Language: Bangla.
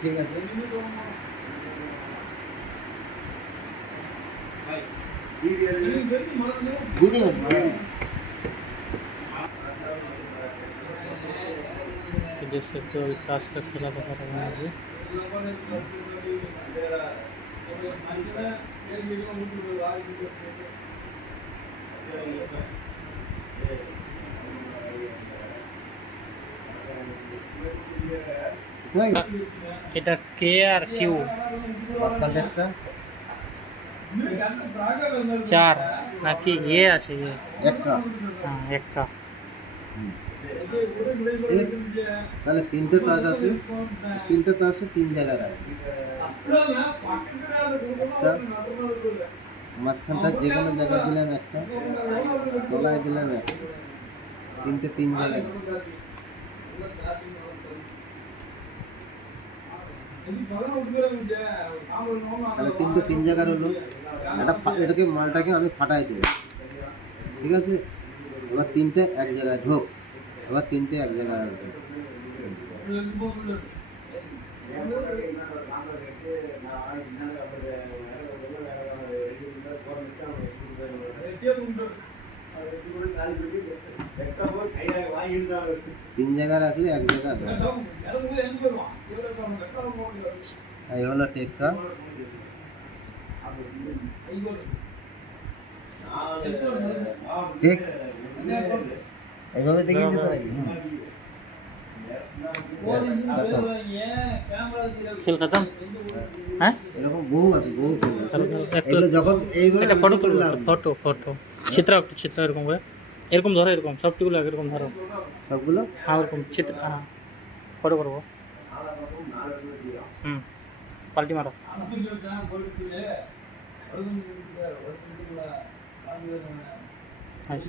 ঠিক আছে। तो देख सकते हो टास्क का खेला दिखा रहा है मुझे। এটা কে আর কিউ মাঝখানটা চার নাকি এ আছে এ একটা। হ্যাঁ একটা তাহলে তিনটে তাস আছে, তিনটে তাসে তিন জায়গায় রাখবে। একটা মাঝখানটা যে কোনো জায়গায় দিলাম, একটা তলায় দিলাম, একটা, তিনটে তিন জায়গায়। তাহলে তিনটে তিন জায়গার হলো। এটাকে মালটাকে আমি ফাটাই দেবো, ঠিক আছে। এবার তিনটে এক জায়গায় ঢোক, এবার তিনটে এক জায়গায় আসবে। তিন জায়গায় রাখলে এক জায়গায় এই হলো টেক্কা। ঠিক এইভাবে দেখেছি তো নাকি? খেল খতম। হ্যাঁ এরকম বহু আছে, বহু খেল আছে। একটা এগুলো যখন এইভাবে একটা ফটো তুলবো, ফটো ফটো চিত্র, একটু চিত্র এরকম করে, এরকম ধরো, এরকম সবটুকুলো এরকম ধরো, সবগুলো হ্যাঁ ওরকম চিত্র, হ্যাঁ ফটো করবো। পাল্টি মারো। আচ্ছা।